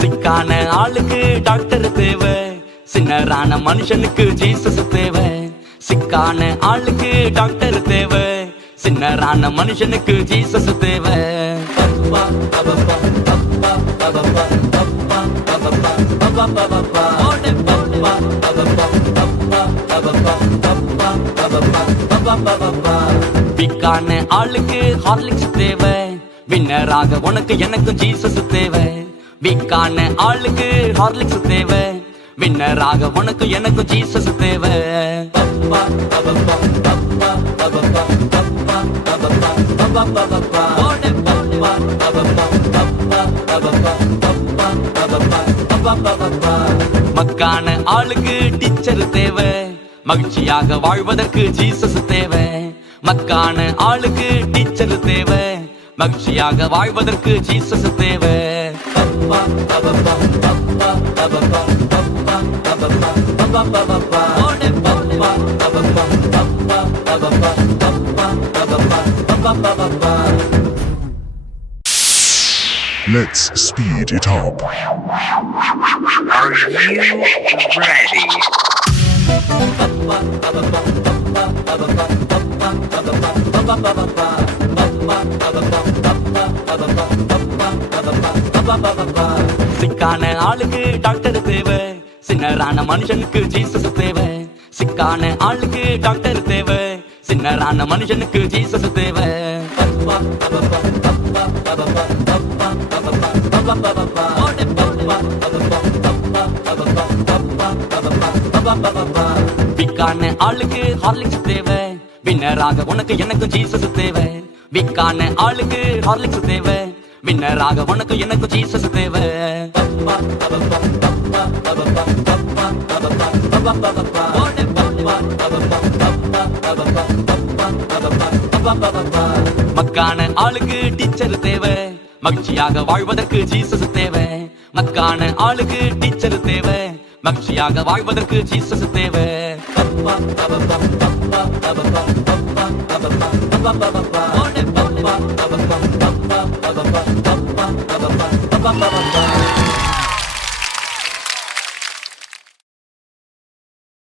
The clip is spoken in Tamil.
சிக்கான ஆளுக்கு டாக்டர் தேவை, சின்னரான மனுஷனுக்கு ஜீசஸ் தேவை. சிக்கான ஆளுக்கு டாக்டர் தேவை, சின்னரான மனுஷனுக்கு ஜீசஸ் தேவை. பிக்கான ஆளுக்கு ஹார்லிக்ஸ் தேவை, வின்னராக உனக்கு எனக்கும் ஜீசஸ் தேவை. பிக்கான ஆளுக்கு ஹார்லிக்ஸ் தேவை, வின்னராக உனக்கு எனக்கும் ஜீசஸ் தேவை. மக்கான ஆளுக்கு டீச்சர் தேவை, மகிழ்ச்சியாக வாழ்வதற்கு ஜீசஸ் தேவை. மக்கான ஆளுக்கு டீச்சர் தேவை, மகிழ்ச்சியாக வாழ்வதற்கு ஜீசஸ் தேவை. Let's speed it up. Are you ready? சிக்கான ஆளுக்கு டாக்டர் தேவை, சின்னரான மனுஷனுக்கு ஜீசஸ் தேவை. சிக்கான ஆளுக்கு டாக்டர் தேவை, சின்னரான மனுஷனுக்கு ஜீசஸ் தேவை. பிக்கான ஆளுக்கு ஹார்லிக்ஸ் தேவை, வின்னராக உனக்கு எனக்கும் ஜீசஸ் தேவை. பிக்கான ஆளுக்கு ஹார்லிக்ஸ் தேவை, வின்னராக உனக்கு எனக்கும் ஜீசஸ் தேவை. மக்கான ஆளுக்கு டீச்சர் தேவை, மகிழ்ச்சியாக வாழ்வதற்கு ஜீசஸ் தேவை. மக்கான ஆளுக்கு டீச்சர் தேவை, மகிழ்ச்சியாக வாழ்வதற்கு ஜீசஸ் தேவை.